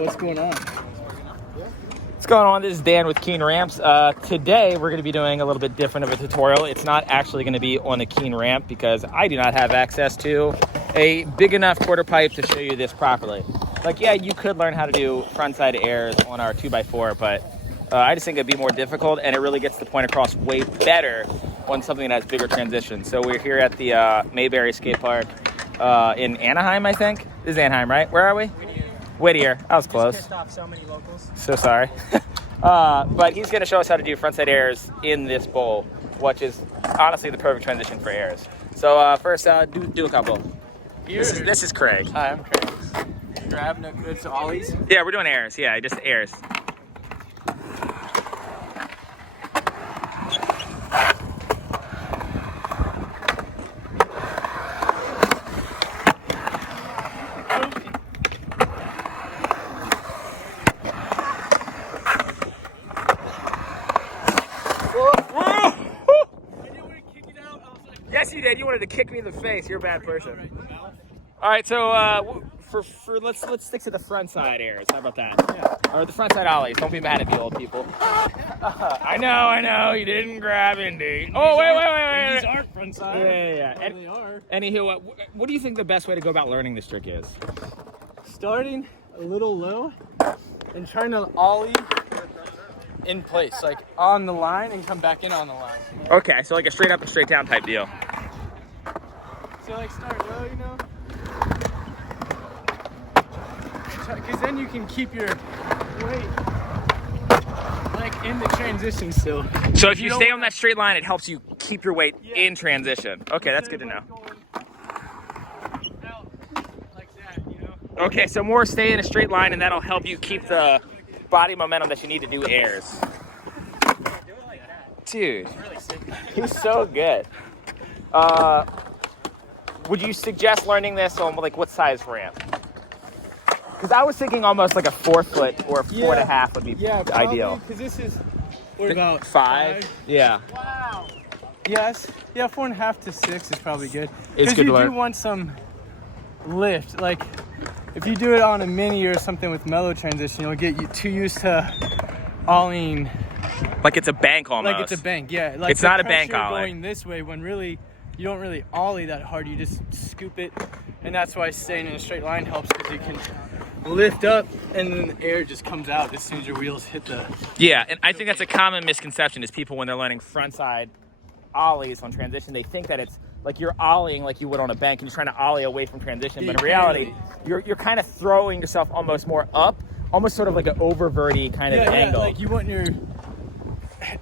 What's going on? What's going on? This is Dan with Keen Ramps. Today we're going to be doing a little bit different of a tutorial. It's not actually going to be on a Keen ramp because I do not have access to a big enough quarter pipe to show you this properly. Like, yeah, you could learn how to do frontside airs on our 2x4, but I just think it'd be more difficult, and it really gets the point across way better on something that has bigger transitions. So we're here at the Mayberry Skate Park in Anaheim, I think. This is Anaheim, right? Where are we? Whittier. I was close. Just pissed off so many locals. So sorry. But he's going to show us how to do frontside airs in this bowl, which is honestly the perfect transition for airs. So first, do a couple. This is Craig. Hi, I'm Craig. Grab no good to Ollies. Yeah, we're doing airs. Yeah, just airs. Yes, you did. You wanted to kick me in the face. You're a bad person. All right, so let's stick to the front side airs. How about that? Yeah. Or the front side ollies. Don't be mad at me, old people. I know. You didn't grab Indy. Oh, wait. These aren't front side. Yeah. And they are. Anywho, what do you think the best way to go about learning this trick is? Starting a little low and trying to ollie in place, like on the line and come back in on the line. Okay, so like a straight up and straight down type deal. So like start low, you know? Because then you can keep your weight like in the transition still. So if you stay on that straight line, it helps you keep your weight in transition. Okay, that's good to know. Like that, you know? Okay, so more stay in a straight line, and that'll help you keep the body momentum that you need to do airs. Dude, he's so good. Would you suggest learning this on like what size ramp? Because I was thinking almost like a 4 foot or 4.5 would be ideal. Because this is about 5. Yeah. Wow. Yes. Yeah, 4.5 to 6 is probably good. It's good to learn. You do want some lift. Like if you do it on a mini or something with mellow transition, you'll get too used to ollieing. Like it's a bank almost. Like it's a bank, yeah. Like it's not a bank ollie. Going this way when really you don't really ollie that hard. You just scoop it, and that's why staying in a straight line helps because you can lift up and then the air just comes out as soon as your wheels hit the. Yeah, and I think that's a common misconception is people when they're learning frontside ollies on transition, they think that it's like you're ollieing like you would on a bank and you're trying to ollie away from transition, but in reality, you're kind of throwing yourself almost more up, almost sort of like an over-verty kind of angle. Like you want your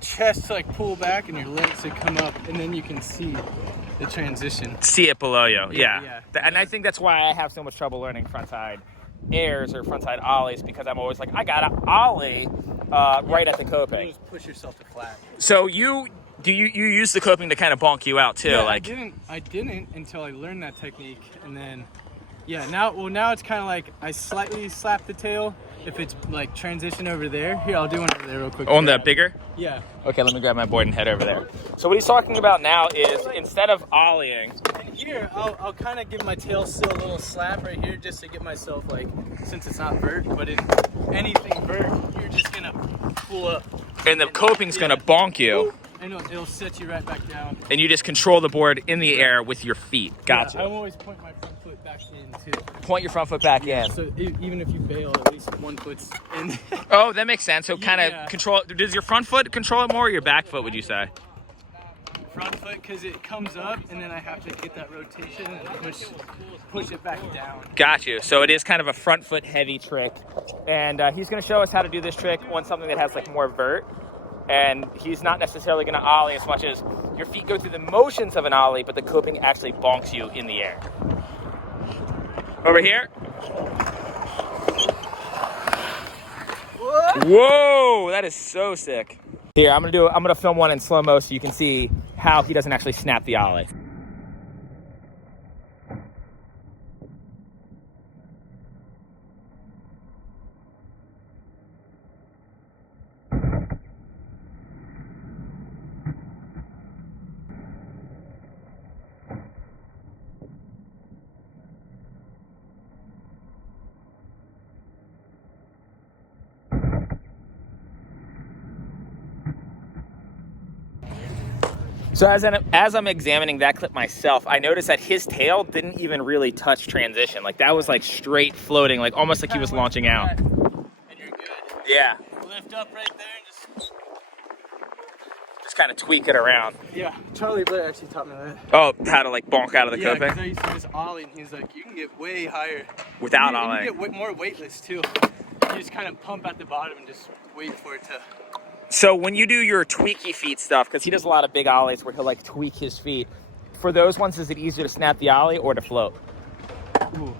chest to like pull back and your legs to come up, and then you can see the transition. See it below you, yeah. And I think that's why I have so much trouble learning frontside airs or frontside ollies because I'm always like, I gotta ollie right at the coping. You just push yourself to flat. So you use the coping to kind of bonk you out too? Yeah, like I didn't until I learned that technique, and then now it's kind of like I slightly slap the tail if it's like transition over there. Here, I'll do one over there real quick. On the bigger? Yeah. Okay, let me grab my board and head over there. So what he's talking about now is instead of ollieing. And here, I'll kind of give my tail still a little slap right here just to get myself like, since it's not vert, but in anything vert, you're just gonna pull up. And the coping's gonna bonk you. And it'll set you right back down. And you just control the board in the air with your feet. Gotcha. Yeah, I always point my front foot back in too. Point your front foot back in. So even if you bail, at least one foot's in. Oh, that makes sense. So kind of control. Does your front foot control it more or your back foot, would you say? Front foot, because it comes up and then I have to get that rotation and push it back down. Got you. So it is kind of a front foot heavy trick. And he's going to show us how to do this trick on something that has like more vert. And he's not necessarily going to ollie as much as your feet go through the motions of an ollie, but the coping actually bonks you in the air. Over here. Whoa, that is so sick. Here, I'm gonna film one in slow-mo so you can see how he doesn't actually snap the ollie. So as I'm examining that clip myself, I noticed that his tail didn't even really touch transition. Like that was like straight floating, like almost like he was launching out. And you're good. Yeah. Lift up right there and Just kind of tweak it around. yeah. Charlie Blair actually taught me that. Oh, how to like bonk out of the Yeah, because I coping? used to just ollie, and he's like, you can get way higher. Without and ollieing. you get more weightless too. You just kind of pump at the bottom and just wait for it to. So when you do your tweaky feet stuff, because he does a lot of big ollies where he'll like tweak his feet, for those ones, is it easier to snap the ollie or to float? Ooh,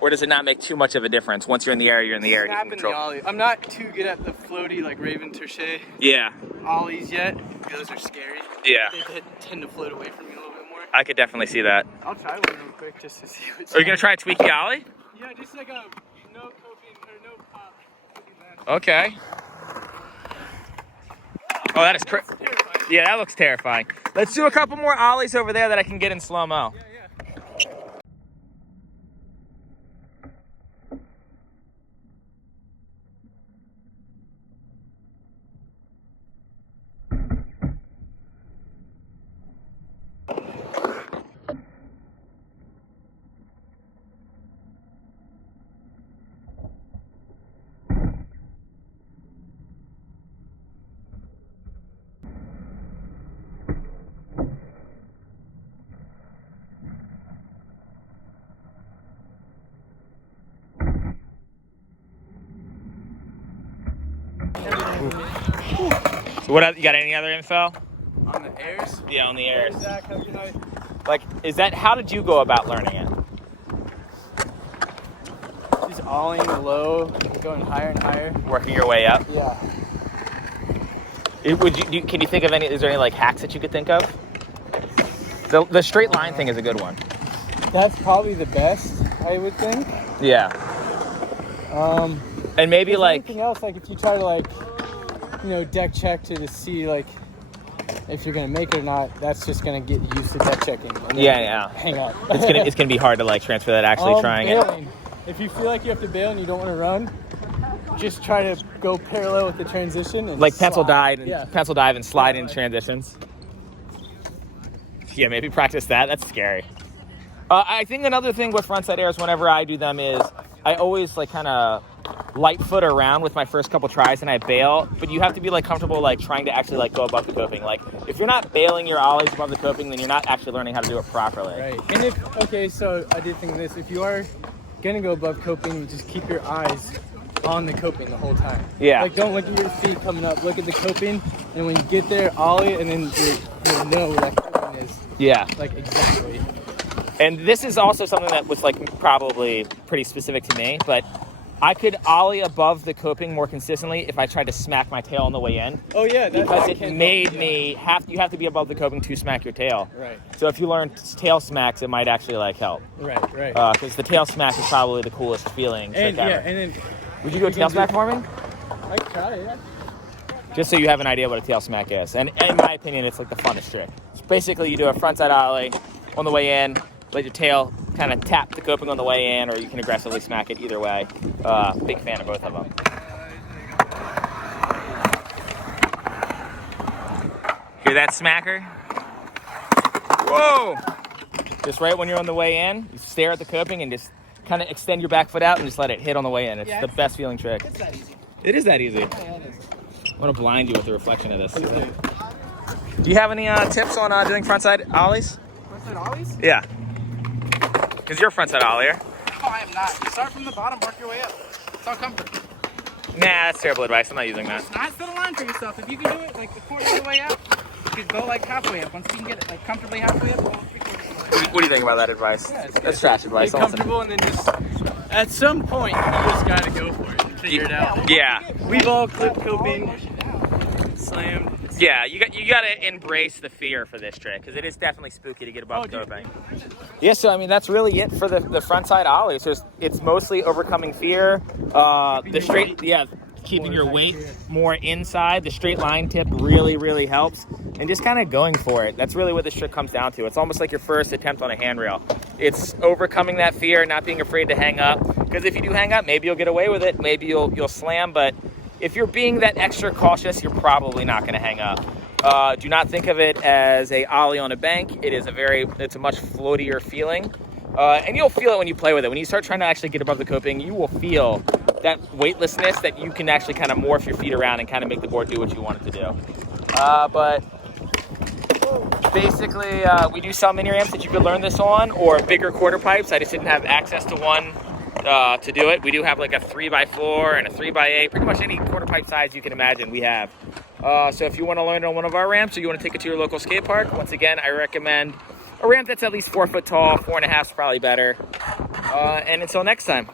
Or does it not make too much of a difference? Once you're in the air, you're in the air. You can snapping control. the ollie. I'm not too good at the floaty like Raven Terche Yeah, ollies yet. Those are scary. yeah. They tend to float away from you a little bit more. I could definitely see that. I'll try one real quick just to see what's. Are you gonna try a tweaky ollie? Yeah, just like a no coping or no pop. Okay. Oh, that is Terrifying. yeah, that looks terrifying. Let's do a couple more ollies over there that I can get in slow-mo. Yeah. So what else, you got any other info? On the airs. Yeah, on the airs. Exactly. Like, how did you go about learning it? Just ollieing low, going higher and higher. Working your way up? Yeah. Can you think of is there any like hacks that you could think of? The straight line thing is a good one. That's probably the best, I would think. Yeah. And maybe If like, anything else, like if you try to like, deck check to see like if you're gonna make it or not, that's just gonna get you used to deck checking. And then yeah. hang up. It's gonna be hard to like transfer that actually trying bailing. If you feel like you have to bail and you don't want to run, just try to go parallel with the transition. And like pencil slide. dive and slide in transitions. Yeah, maybe practice that. That's scary. I think another thing with frontside airs whenever I do them is I always like kind of light foot around with my first couple tries and I bail, but you have to be like comfortable like trying to actually like go above the coping. Like if you're not bailing your ollies above the coping, then you're not actually learning how to do it properly. Right. And so I did think of this. If you are gonna go above coping, just keep your eyes on the coping the whole time. Yeah. Like don't look at your feet coming up. Look at the coping, and when you get there, ollie, and then you'll know where that coping is. Yeah. Like exactly. And this is also something that was like probably pretty specific to me, but I could ollie above the coping more consistently if I tried to smack my tail on the way in. Oh yeah, because it made me you have to be above the coping to smack your tail. Right. So if you learn tail smacks, it might actually like help. Right. Because the tail smack is probably the coolest feeling. And ever. and then would you go tail smack for me? I try it. Just so you have an idea what a tail smack is. And in my opinion, it's like the funnest trick. So basically, you do a frontside ollie on the way in, let your tail kind of tap the coping on the way in, or you can aggressively smack it either way. Big fan of both of them. Hear that smacker? Whoa! Just right when you're on the way in, you stare at the coping and just kind of extend your back foot out and just let it hit on the way in. It's the best feeling trick. It's that easy. It is that easy. Yeah, it is. I want to blind you with the reflection of this. Do you have any tips on doing frontside ollies? Frontside ollies? Yeah. Because you're a frontside ollier. Oh, I am not. You start from the bottom, work your way up. It's all comfortable. Nah, that's terrible advice. I'm not using that. It's not set a line for yourself. If you can do it like a quarter of the way up, you could go like halfway up. Once you can get it like comfortably halfway up, go 3/4 of the way up. What do you think about that advice? Yeah, it's That's trash advice. Get comfortable and then just at some point you just gotta go for it and figure it out. Yeah. We've all clipped coping, slammed. Yeah, you got to embrace the fear for this trick because it is definitely spooky to get above the coping. Yeah, so I mean that's really it for the frontside ollie. So it's mostly overcoming fear. Keeping your weight more inside. The straight line tip really helps, and just kind of going for it. That's really what this trick comes down to. It's almost like your first attempt on a handrail. It's overcoming that fear, not being afraid to hang up. Because if you do hang up, maybe you'll get away with it. Maybe you'll slam, but if you're being that extra cautious, you're probably not going to hang up. Do not think of it as a ollie on a bank. It's a much floatier feeling. And you'll feel it when you play with it. When you start trying to actually get above the coping, you will feel that weightlessness that you can actually kind of morph your feet around and kind of make the board do what you want it to do. But basically, we do sell mini ramps that you could learn this on, or bigger quarter pipes. I just didn't have access to one to do it. We do have like a 3x4 and a 3x8, pretty much any quarter pipe size you can imagine we have. So if you want to learn it on one of our ramps or you want to take it to your local skate park, once again, I recommend a ramp that's at least 4 foot tall. 4.5 is probably better. And until next time.